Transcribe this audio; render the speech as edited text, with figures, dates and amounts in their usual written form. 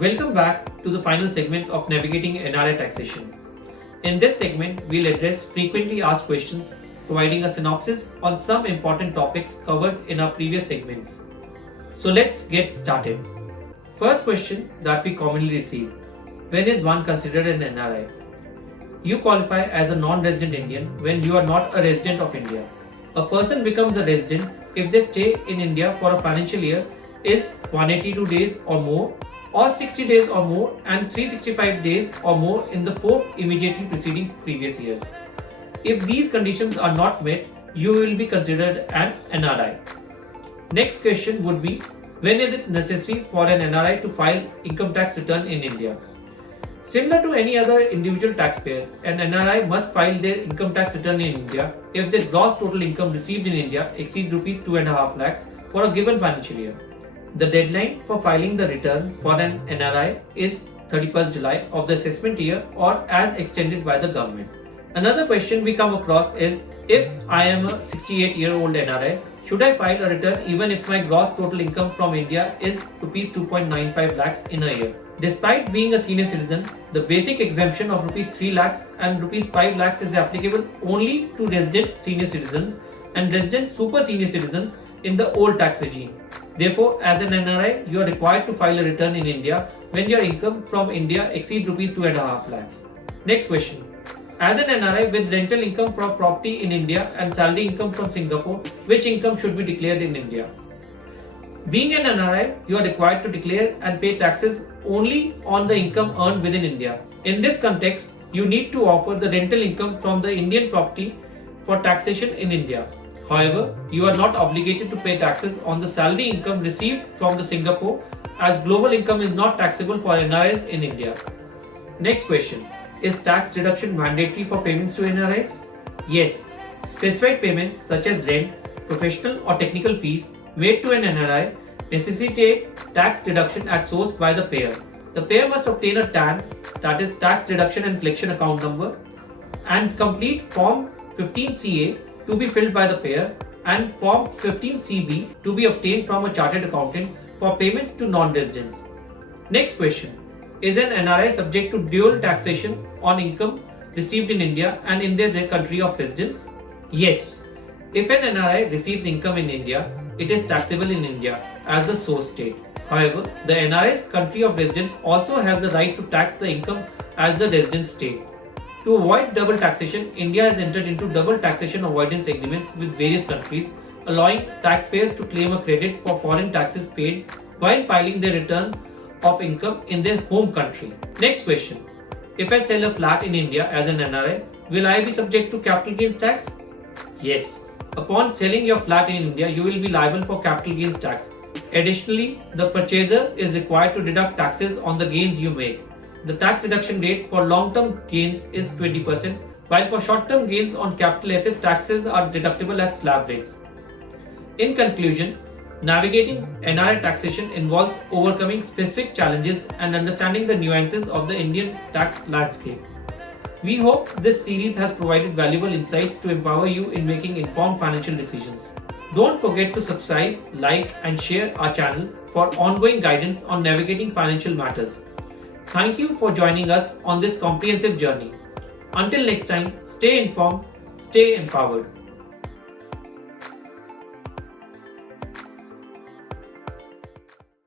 Welcome back to the final segment of Navigating NRI Taxation. In this segment, we'll address frequently asked questions, providing a synopsis on some important topics covered in our previous segments. So let's get started. First question that we commonly receive: when is one considered an NRI? You qualify as a non-resident Indian when you are not a resident of India. A person becomes a resident if they stay in India for a financial year is 182 days or more, or 60 days or more, and 365 days or more in the 4 immediately preceding previous years. If these conditions are not met, you will be considered an NRI. Next question would be: when is it necessary for an NRI to file income tax return in India? Similar to any other individual taxpayer, an NRI must file their income tax return in India if their gross total income received in India exceeds Rs 2.5 lakhs for a given financial year. The deadline for filing the return for an NRI is 31st July of the assessment year or as extended by the government. Another question we come across is: if I am a 68-year-old NRI, should I file a return even if my gross total income from India is Rs 2.95 lakhs in a year? Despite being a senior citizen, the basic exemption of Rs 3 lakhs and Rs 5 lakhs is applicable only to resident senior citizens and resident super senior citizens in the old tax regime. Therefore, as an NRI, you are required to file a return in India when your income from India exceeds Rs 2.5 lakhs. Next question: as an NRI with rental income from property in India and salary income from Singapore, which income should be declared in India? Being an NRI, you are required to declare and pay taxes only on the income earned within India. In this context, you need to offer the rental income from the Indian property for taxation in India. However, you are not obligated to pay taxes on the salary income received from the Singapore, as global income is not taxable for NRIs in India. Next question: is tax deduction mandatory for payments to NRIs? Yes, specified payments such as rent, professional or technical fees made to an NRI necessitate tax deduction at source by the payer. The payer must obtain a TAN, that is Tax Deduction and Collection Account Number, and complete Form 15CA to be filled by the payer and Form 15CB to be obtained from a chartered accountant for payments to non-residents. Next question: is an NRI subject to dual taxation on income received in India and in their country of residence? Yes. If an NRI receives income in India, it is taxable in India as the source state. However, the NRI's country of residence also has the right to tax the income as the residence state. To avoid double taxation, India has entered into double taxation avoidance agreements with various countries, allowing taxpayers to claim a credit for foreign taxes paid while filing their return of income in their home country. Next question: if I sell a flat in India as an NRI, will I be subject to capital gains tax? Yes. Upon selling your flat in India, you will be liable for capital gains tax. Additionally, the purchaser is required to deduct taxes on the gains you make. The tax deduction rate for long-term gains is 20%, while for short-term gains on capital asset, taxes are deductible at slab rates. In conclusion, navigating NRI taxation involves overcoming specific challenges and understanding the nuances of the Indian tax landscape. We hope this series has provided valuable insights to empower you in making informed financial decisions. Don't forget to subscribe, like, and share our channel for ongoing guidance on navigating financial matters. Thank you for joining us on this comprehensive journey. Until next time, stay informed, stay empowered.